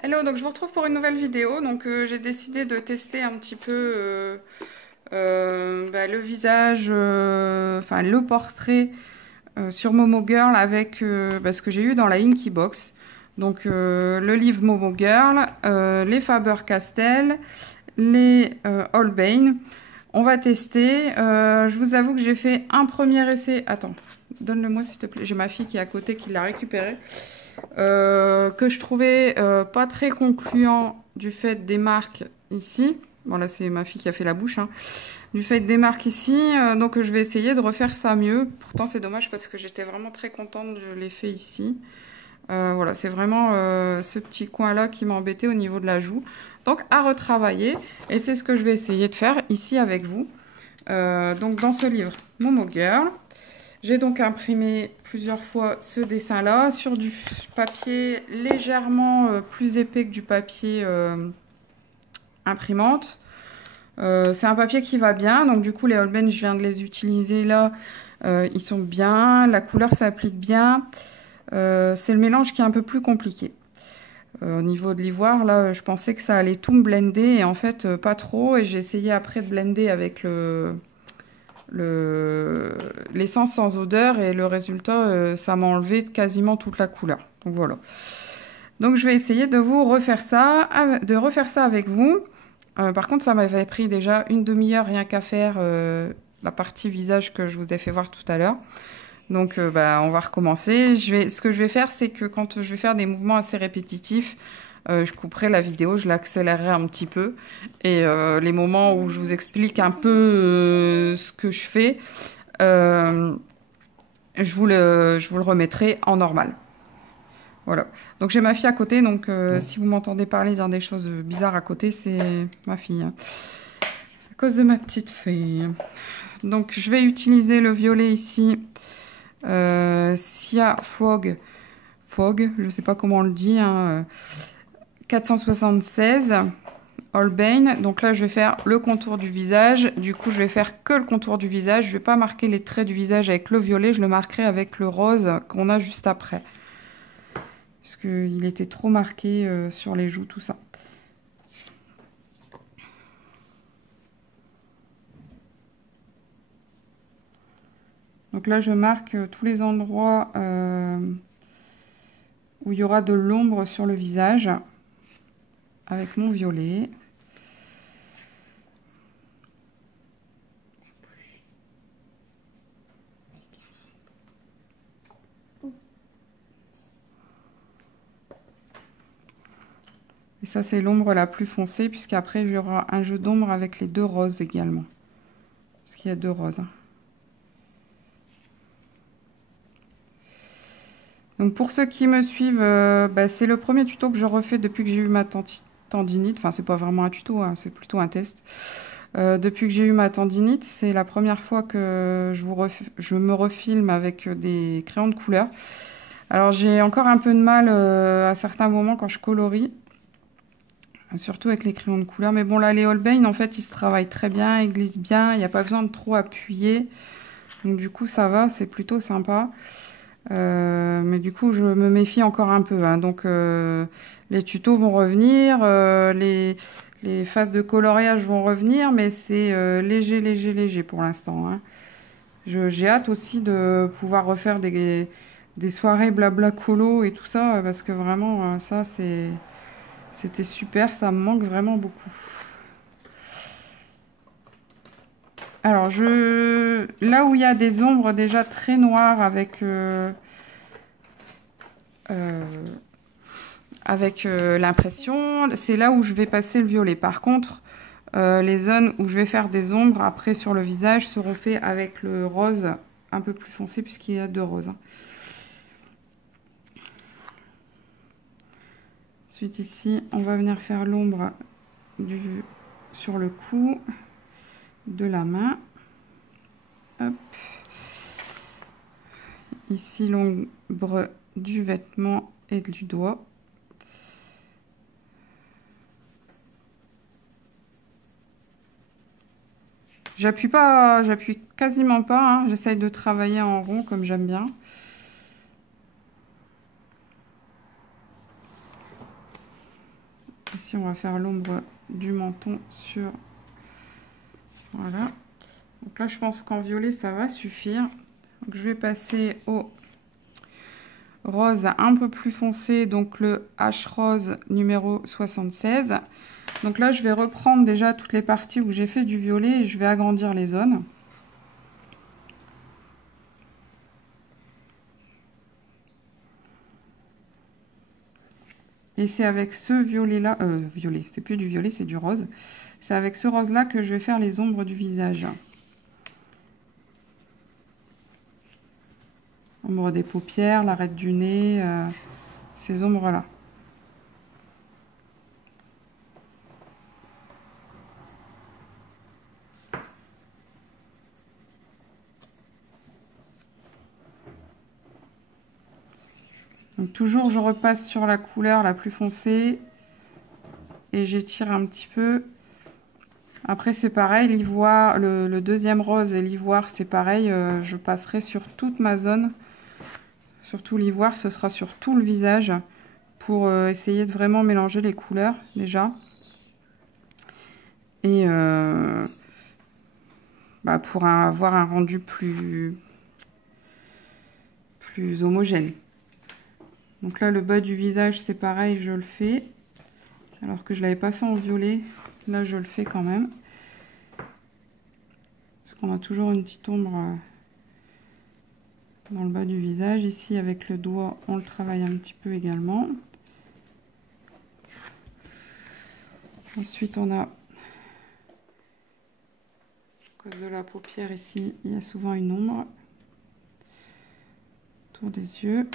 Hello, donc je vous retrouve pour une nouvelle vidéo. Donc j'ai décidé de tester un petit peu le visage, enfin le portrait sur Momo Girl avec ce que j'ai eu dans la Inky Box. Donc le livre Momo Girl, les Faber-Castell, les Holbein. On va tester. Je vous avoue que j'ai fait un premier essai. Attends, donne-le-moi s'il te plaît. J'ai ma fille qui est à côté qui l'a récupéré. Que je trouvais pas très concluant du fait des marques ici. Bon là c'est ma fille qui a fait la bouche. Hein. Du fait des marques ici, donc je vais essayer de refaire ça mieux. Pourtant c'est dommage parce que j'étais vraiment très contente de l'effet ici. Voilà, c'est vraiment ce petit coin là qui m'embêtait au niveau de la joue. Donc à retravailler et c'est ce que je vais essayer de faire ici avec vous. Donc dans ce livre Momo Girl. J'ai donc imprimé plusieurs fois ce dessin-là sur du papier légèrement plus épais que du papier imprimante. C'est un papier qui va bien, donc du coup les Holbein, je viens de les utiliser là, ils sont bien, la couleur s'applique bien. C'est le mélange qui est un peu plus compliqué. Au niveau de l'ivoire, là, je pensais que ça allait tout me blender et en fait pas trop. Et j'ai essayé après de blender avec l'essence sans odeur et le résultat, ça m'a enlevé quasiment toute la couleur. Donc voilà. Donc je vais essayer de vous refaire ça, avec vous. Par contre, ça m'avait pris déjà une demi-heure rien qu'à faire la partie visage que je vous ai fait voir tout à l'heure. Donc on va recommencer. Ce que je vais faire, c'est que quand je vais faire des mouvements assez répétitifs, je couperai la vidéo, je l'accélérerai un petit peu. Et les moments où je vous explique un peu ce que je fais, euh, je vous le remettrai en normal. Voilà. Donc j'ai ma fille à côté, donc si vous m'entendez parler, dire des choses bizarres à côté, c'est ma fille. Hein. À cause de ma petite fille. Donc je vais utiliser le violet ici. Sia Fog, je sais pas comment on le dit. Hein, 476. Holbein. Donc là, je vais faire le contour du visage. Du coup, je vais faire que le contour du visage. Je vais pas marquer les traits du visage avec le violet. Je le marquerai avec le rose qu'on a juste après. Parce qu'il était trop marqué sur les joues, tout ça. Donc là, je marque tous les endroits où il y aura de l'ombre sur le visage avec mon violet. Et ça, c'est l'ombre la plus foncée, puisqu'après, il y aura un jeu d'ombre avec les deux roses également. Parce qu'il y a deux roses. Donc pour ceux qui me suivent, c'est le premier tuto que je refais depuis que j'ai eu ma tendinite. Enfin, c'est pas vraiment un tuto, hein, c'est plutôt un test. Depuis que j'ai eu ma tendinite, c'est la première fois que je me refilme avec des crayons de couleur. Alors j'ai encore un peu de mal à certains moments quand je colorie. Surtout avec les crayons de couleur. Mais bon, là, les Holbein, en fait, ils se travaillent très bien, ils glissent bien. Il n'y a pas besoin de trop appuyer. Donc, du coup, ça va, c'est plutôt sympa. Mais du coup, je me méfie encore un peu. Hein. Donc, les tutos vont revenir. Les phases de coloriage vont revenir. Mais c'est léger, léger, léger pour l'instant. Hein. J'ai hâte aussi de pouvoir refaire des soirées blabla colo et tout ça. Parce que vraiment, ça, c'était super, ça me manque vraiment beaucoup. Alors, là où il y a des ombres déjà très noires avec l'impression, c'est là où je vais passer le violet. Par contre, les zones où je vais faire des ombres après sur le visage seront faites avec le rose un peu plus foncé puisqu'il y a deux roses. Ensuite ici, on va venir faire l'ombre sur le cou de la main. Hop. Ici, l'ombre du vêtement et du doigt. J'appuie quasiment pas. Hein. J'essaye de travailler en rond comme j'aime bien. Ici, on va faire l'ombre du menton sur... Voilà. Donc là, je pense qu'en violet, ça va suffire. Donc, je vais passer au rose un peu plus foncé, donc le H rose numéro 76. Donc là, je vais reprendre déjà toutes les parties où j'ai fait du violet et je vais agrandir les zones. Et c'est avec ce violet-là, violet, c'est plus du violet, c'est du rose. C'est avec ce rose-là que je vais faire les ombres du visage. Ombre des paupières, l'arête du nez, ces ombres-là. Donc toujours, je repasse sur la couleur la plus foncée et j'étire un petit peu. Après, c'est pareil, l'ivoire, le deuxième rose et l'ivoire, c'est pareil. Je passerai sur toute ma zone. Surtout l'ivoire, ce sera sur tout le visage pour essayer de vraiment mélanger les couleurs déjà. Et pour avoir un rendu plus homogène. Donc là, le bas du visage, c'est pareil, je le fais. Alors que je ne l'avais pas fait en violet. Là, je le fais quand même. Parce qu'on a toujours une petite ombre dans le bas du visage. Ici, avec le doigt, on le travaille un petit peu également. Ensuite, on a, à cause de la paupière ici, il y a souvent une ombre autour des yeux.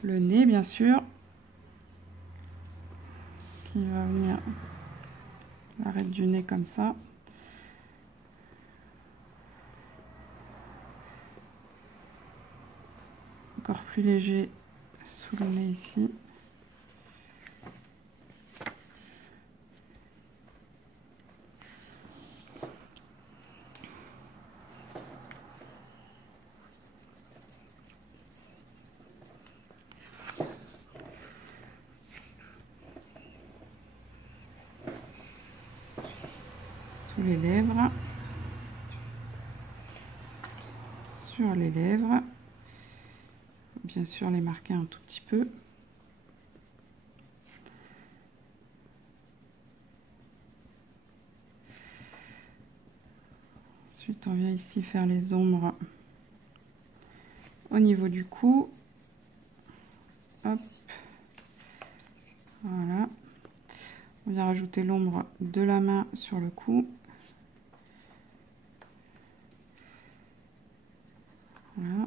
Le nez, bien sûr, qui va venir l'arête du nez comme ça. Encore plus léger sous le nez ici. Sous les lèvres. Sur les lèvres. Bien sûr, les marquer un tout petit peu. Ensuite, on vient ici faire les ombres au niveau du cou. Hop. Voilà. On vient rajouter l'ombre de la main sur le cou. Voilà.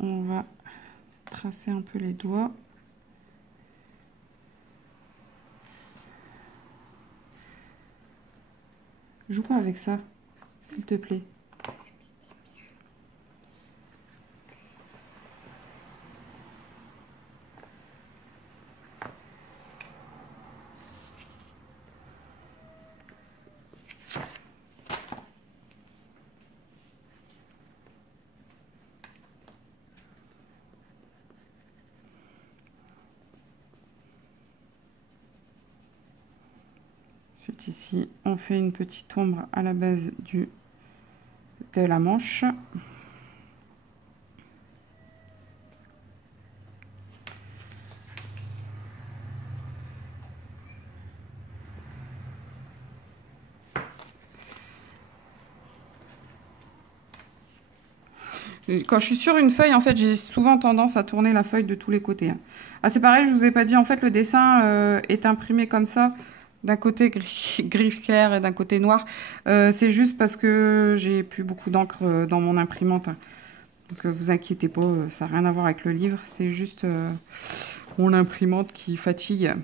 On va tracer un peu les doigts. Joue pas avec ça, s'il te plaît. Ensuite ici, on fait une petite ombre à la base de la manche. Quand je suis sur une feuille, en fait, j'ai souvent tendance à tourner la feuille de tous les côtés. Ah, c'est pareil, je vous ai pas dit, en fait, le dessin est imprimé comme ça. D'un côté gris clair et d'un côté noir. C'est juste parce que j'ai plus beaucoup d'encre dans mon imprimante. Donc vous inquiétez pas, ça n'a rien à voir avec le livre. C'est juste mon imprimante qui fatigue.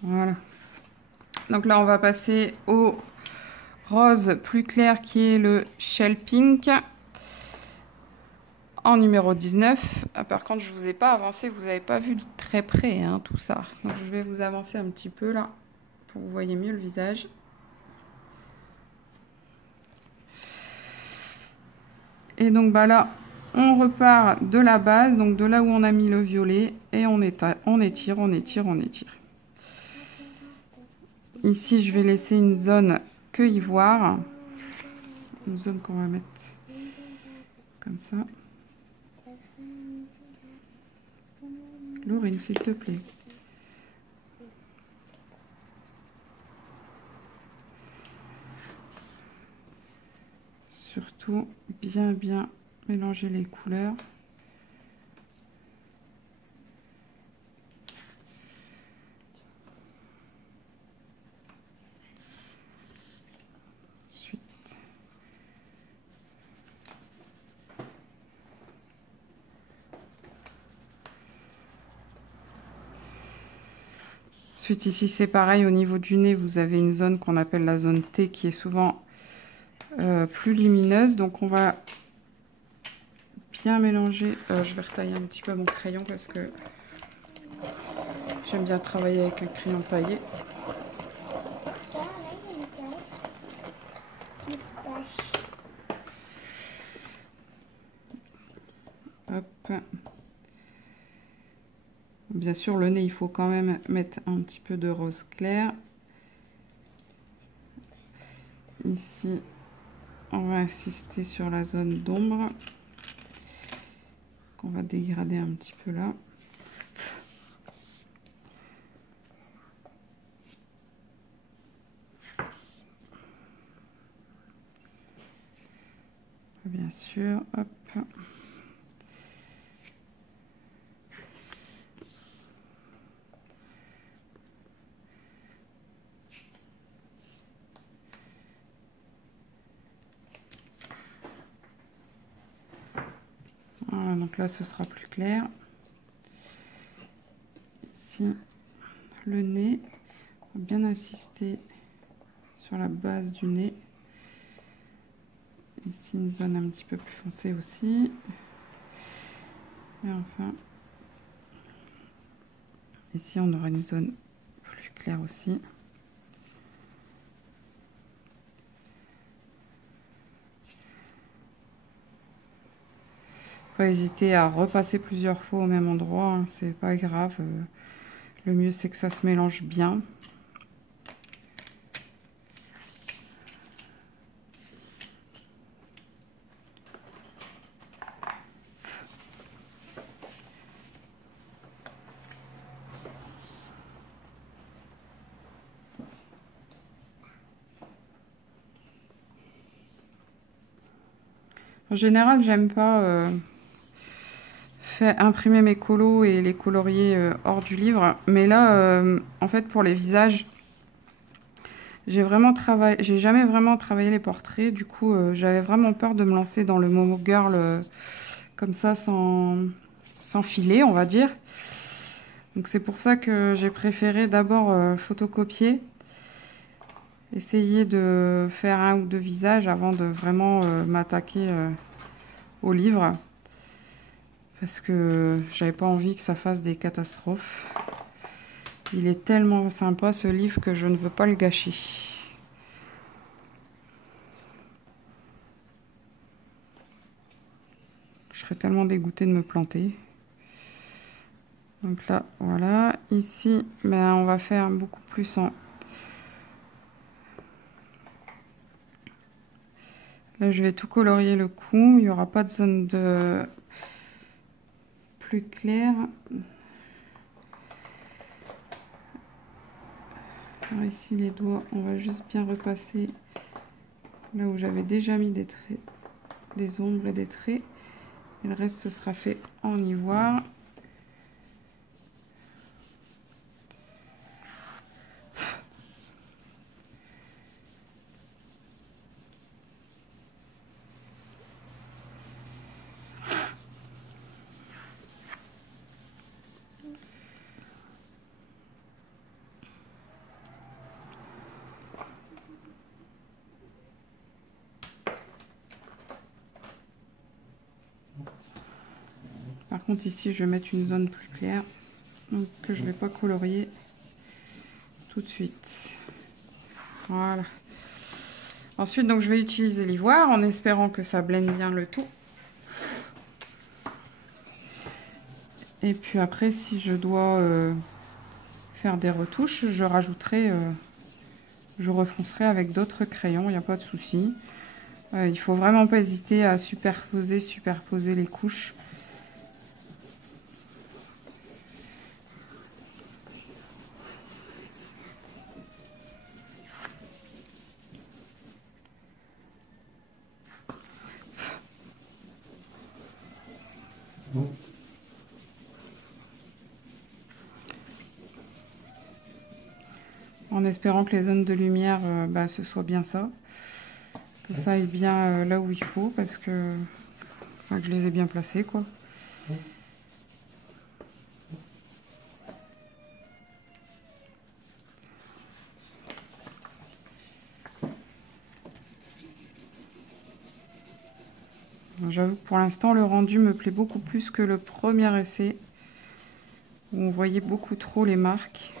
Voilà. Donc là, on va passer au rose plus clair qui est le Shell Pink. En numéro 19. Par contre, je ne vous ai pas avancé, vous n'avez pas vu de très près hein, tout ça. Donc, je vais vous avancer un petit peu là, pour que vous voyez mieux le visage. Et donc bah là, on repart de la base, donc de là où on a mis le violet, et on étire, on étire, on étire. Ici, je vais laisser une zone que ivoire, une zone qu'on va mettre comme ça. Laurine, s'il te plaît. Surtout, bien mélanger les couleurs. Ensuite, ici, c'est pareil, au niveau du nez, vous avez une zone qu'on appelle la zone T qui est souvent plus lumineuse. Donc, on va bien mélanger. Je vais retailler un petit peu mon crayon parce que j'aime bien travailler avec un crayon taillé. Hop. Bien sûr, le nez, il faut quand même mettre un petit peu de rose clair. Ici, on va insister sur la zone d'ombre qu'on va dégrader un petit peu là. Bien sûr, hop. Voilà, donc là, ce sera plus clair. Ici, le nez, on va bien insister sur la base du nez. Ici, une zone un petit peu plus foncée aussi. Et enfin, ici, on aura une zone plus claire aussi. Pas hésiter à repasser plusieurs fois au même endroit, hein, c'est pas grave. Le mieux, c'est que ça se mélange bien. En général, j'aime pas imprimer mes colos et les colorier hors du livre. Mais là, en fait, pour les visages, j'ai jamais vraiment travaillé les portraits. Du coup, j'avais vraiment peur de me lancer dans le Momo Girl comme ça, sans filet, on va dire. Donc c'est pour ça que j'ai préféré d'abord photocopier. Essayer de faire un ou deux visages avant de vraiment m'attaquer au livre. Parce que j'avais pas envie que ça fasse des catastrophes. Il est tellement sympa ce livre que je ne veux pas le gâcher. Je serais tellement dégoûtée de me planter. Donc là, voilà. Ici, ben, on va faire beaucoup plus en... Là, je vais tout colorier le cou. Il n'y aura pas de zone de... plus claire. Alors ici les doigts, on va juste bien repasser là où j'avais déjà mis des traits, des ombres et des traits. Et le reste ce sera fait en ivoire. Par contre ici je vais mettre une zone plus claire, donc que je ne vais pas colorier tout de suite. Voilà. Ensuite donc je vais utiliser l'ivoire en espérant que ça blende bien le tout. Et puis après, si je dois faire des retouches, je rajouterai, je refoncerai avec d'autres crayons, il n'y a pas de souci. Il faut vraiment pas hésiter à superposer les couches. En espérant que les zones de lumière, ce soit bien ça. Que ça aille bien là où il faut, parce que, que je les ai bien placées, quoi. J'avoue que pour l'instant, le rendu me plaît beaucoup plus que le premier essai, où on voyait beaucoup trop les marques.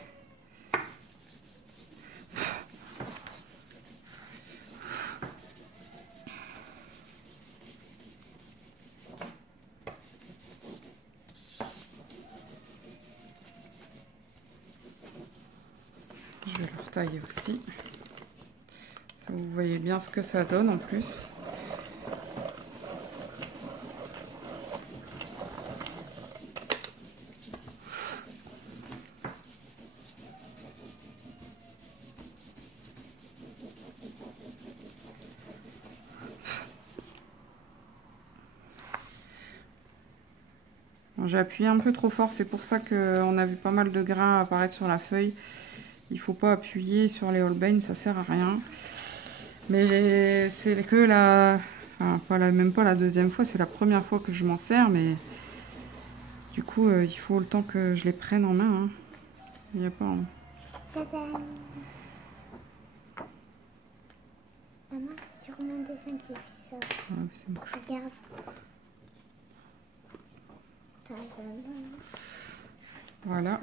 Je vais le retailler aussi. Ça, vous voyez bien ce que ça donne en plus. J'ai appuyé un peu trop fort, c'est pour ça qu'on a vu pas mal de grains apparaître sur la feuille. Il faut pas appuyer sur les Holbein, ça sert à rien. Mais c'est que la... Enfin, même pas la deuxième fois, c'est la première fois que je m'en sers, mais du coup, il faut le temps que je les prenne en main. Hein. Il n'y a pas... Maman, sur mon dessin qui fait ça. Ouais, c'est moche. Regarde. Voilà.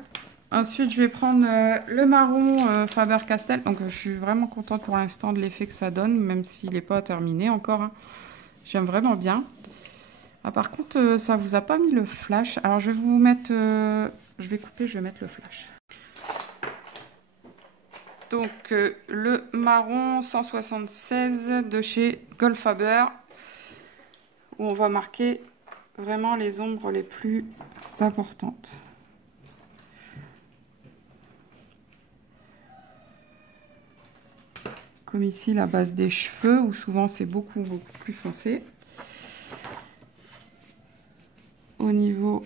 Ensuite, je vais prendre le marron Faber-Castell. Donc, je suis vraiment contente pour l'instant de l'effet que ça donne, même s'il n'est pas terminé encore. Hein. J'aime vraiment bien. Ah, par contre, ça vous a pas mis le flash. Alors, je vais vous mettre... je vais couper, je vais mettre le flash. Donc, le marron 176 de chez Goldfaber, où on va marquer vraiment les ombres les plus importantes. Comme ici, la base des cheveux, où souvent c'est beaucoup plus foncé. Au niveau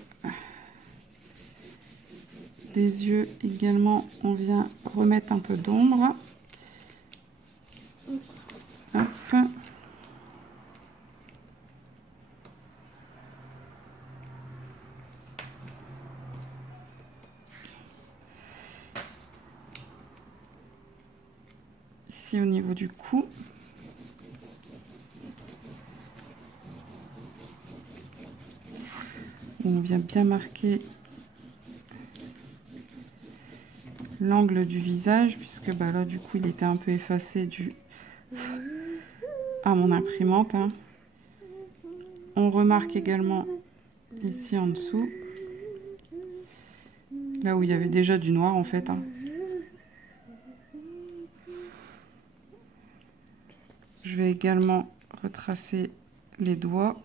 des yeux également, on vient remettre un peu d'ombre. Ici au niveau du cou. On vient bien marquer l'angle du visage, puisque là du coup il était un peu effacé dû à mon imprimante. Hein. On remarque également ici en dessous, là où il y avait déjà du noir en fait. Hein. Je vais également retracer les doigts.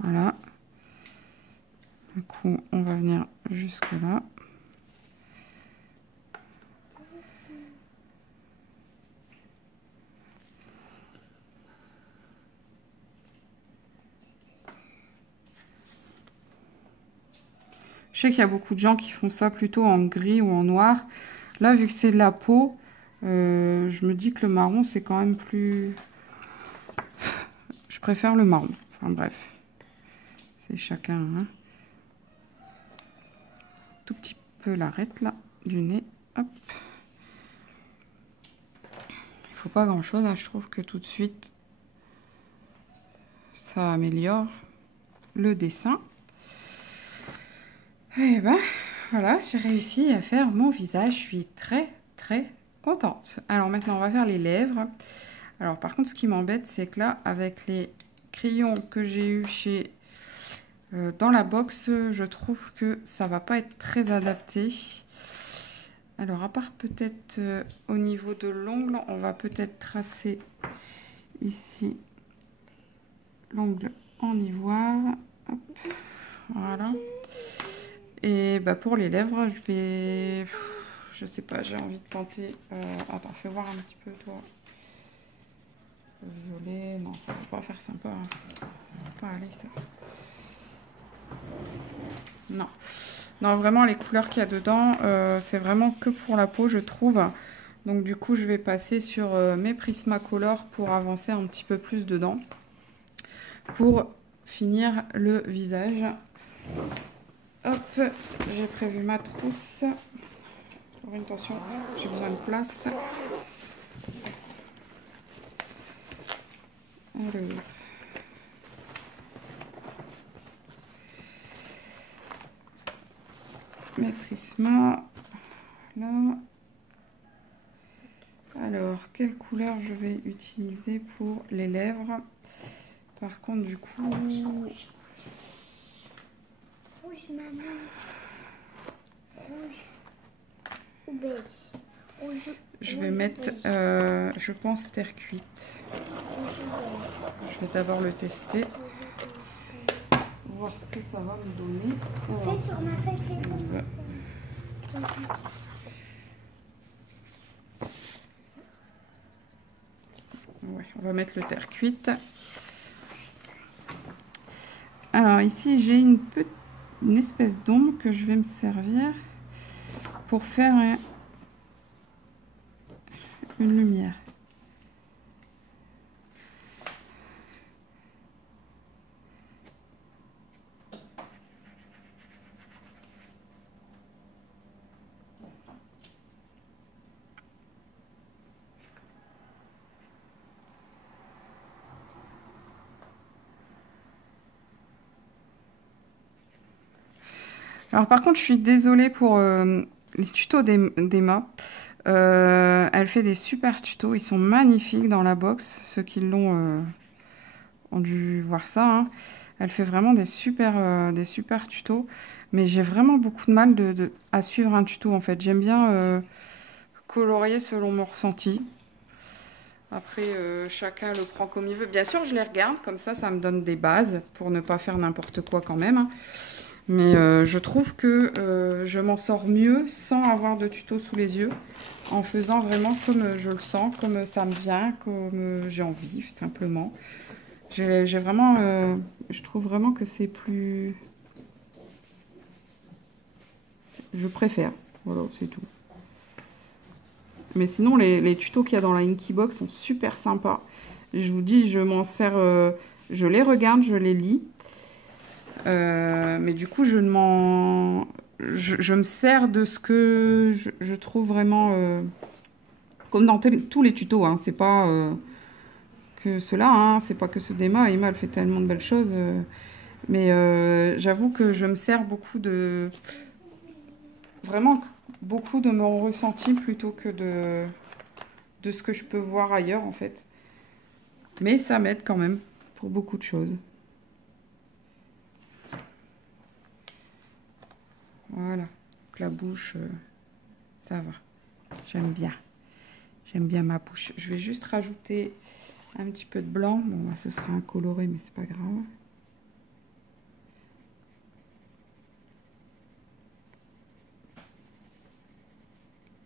Voilà. Du coup, on va venir jusque là. Je sais qu'il y a beaucoup de gens qui font ça plutôt en gris ou en noir. Là, vu que c'est de la peau, je me dis que le marron, c'est quand même plus... Je préfère le marron. Enfin bref, c'est chacun. Hein. Tout petit peu l'arête là, du nez. Hop. Il faut pas grand chose. Hein. Je trouve que tout de suite, ça améliore le dessin. Et ben voilà, j'ai réussi à faire mon visage. Je suis très contente. Alors maintenant, on va faire les lèvres. Alors par contre, ce qui m'embête, c'est que là, avec les crayons que j'ai eu chez dans la box, je trouve que ça va pas être très adapté. Alors à part peut-être au niveau de l'ongle, on va peut-être tracer ici l'ongle en ivoire. Hop, voilà. Et bah pour les lèvres, je sais pas, j'ai envie de tenter. Attends, fais voir un petit peu toi. Violet, non, ça va pas faire sympa. Hein. Ça va pas aller ça. Non. Non, vraiment, les couleurs qu'il y a dedans, c'est vraiment que pour la peau, je trouve. Donc, du coup, je vais passer sur mes Prismacolor pour avancer un petit peu plus dedans. Pour finir le visage. Hop, j'ai prévu ma trousse. Attention, j'ai besoin de place. Alors... mes Prisma, là. Alors, quelle couleur je vais utiliser pour les lèvres? Par contre, du coup... Rouge, maman. Rouge. Ou beige. Rouge. Je vais mettre, je pense, terre cuite. Je vais d'abord le tester. Voir ce que ça va me donner. Fais sur ma feuille, fais sur ma feuille. Ouais, on va mettre le terre cuite. Alors ici j'ai une espèce d'ombre que je vais me servir pour faire une lumière. Alors par contre, je suis désolée pour les tutos d'Emma. Elle fait des super tutos, ils sont magnifiques dans la box. Ceux qui l'ont ont dû voir ça. Hein. Elle fait vraiment des super tutos. Mais j'ai vraiment beaucoup de mal à suivre un tuto en fait. J'aime bien colorier selon mon ressenti. Après, chacun le prend comme il veut. Bien sûr, je les regarde, comme ça me donne des bases pour ne pas faire n'importe quoi quand même. Hein. Mais je trouve que je m'en sors mieux sans avoir de tuto sous les yeux, en faisant vraiment comme je le sens, comme ça me vient, comme j'ai envie, tout simplement. J'ai vraiment, je trouve vraiment que c'est plus... Je préfère, voilà, c'est tout. Mais sinon, les tutos qu'il y a dans la Inkybox sont super sympas. Je vous dis, je m'en sers, je les regarde, je les lis. Mais du coup, je me sers de ce que je trouve vraiment comme dans tous les tutos. Hein, c'est pas que cela, hein, c'est pas que ce d'Emma. Emma, elle fait tellement de belles choses. Mais j'avoue que je me sers vraiment beaucoup de mon ressenti plutôt que de ce que je peux voir ailleurs en fait. Mais ça m'aide quand même pour beaucoup de choses. Voilà, donc la bouche, ça va. J'aime bien. J'aime bien ma bouche. Je vais juste rajouter un petit peu de blanc. Bon, bah, ce sera incoloré, mais c'est pas grave.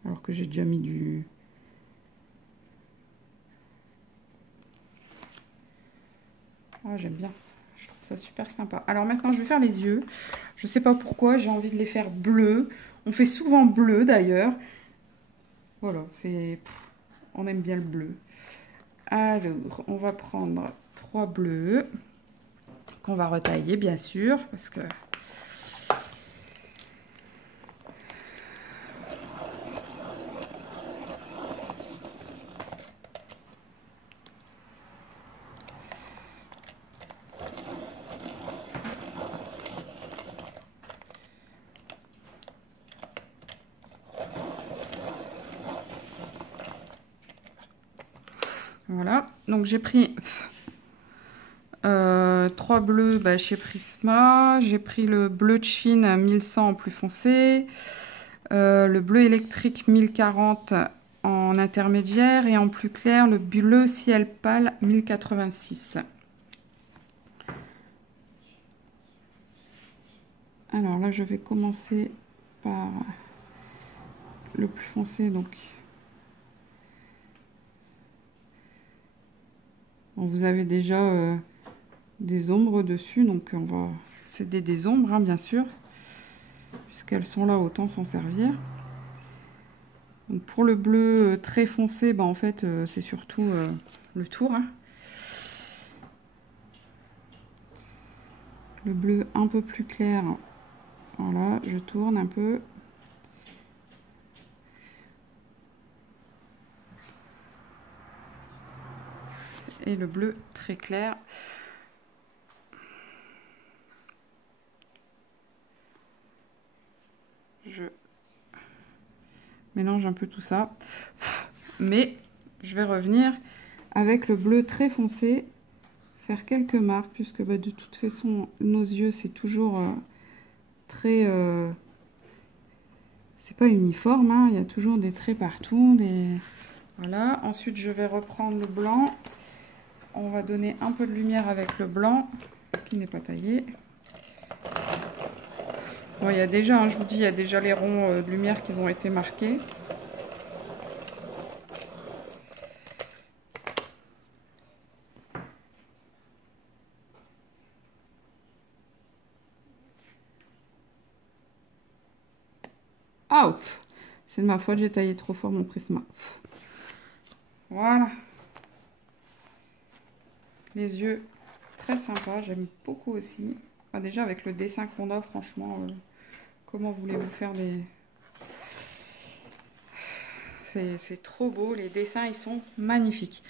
Alors que j'ai déjà mis du... Ah, j'aime bien. Je trouve ça super sympa. Alors maintenant, je vais faire les yeux. Je sais pas pourquoi, j'ai envie de les faire bleus. On fait souvent bleu d'ailleurs. Voilà, c'est... On aime bien le bleu. Alors, on va prendre 3 bleus. Qu'on va retailler, bien sûr, parce que... Voilà, donc j'ai pris 3 bleus chez Prisma. J'ai pris le bleu de Chine 1100 en plus foncé, le bleu électrique 1040 en intermédiaire et en plus clair le bleu ciel pâle 1086. Alors là je vais commencer par le plus foncé, donc bon, vous avez déjà des ombres dessus, donc on va céder des ombres hein, bien sûr, puisqu'elles sont là, autant s'en servir. Donc pour le bleu très foncé, en fait c'est surtout le tour hein. Le bleu un peu plus clair, voilà, je tourne un peu. Et le bleu très clair. Je mélange un peu tout ça. Mais je vais revenir avec le bleu très foncé, faire quelques marques, puisque de toute façon, nos yeux, c'est toujours très... c'est pas uniforme, hein, il y a toujours des traits partout. Voilà. Ensuite, je vais reprendre le blanc. On va donner un peu de lumière avec le blanc, qui n'est pas taillé. Bon, il y a déjà, hein, je vous dis, il y a déjà les ronds de lumière qui ont été marqués. Ah, c'est de ma faute, j'ai taillé trop fort mon Prisma. Voilà. Les yeux, très sympa, j'aime beaucoup aussi. Enfin, déjà avec le dessin qu'on a, franchement, comment voulez-vous faire des... C'est trop beau, les dessins, ils sont magnifiques.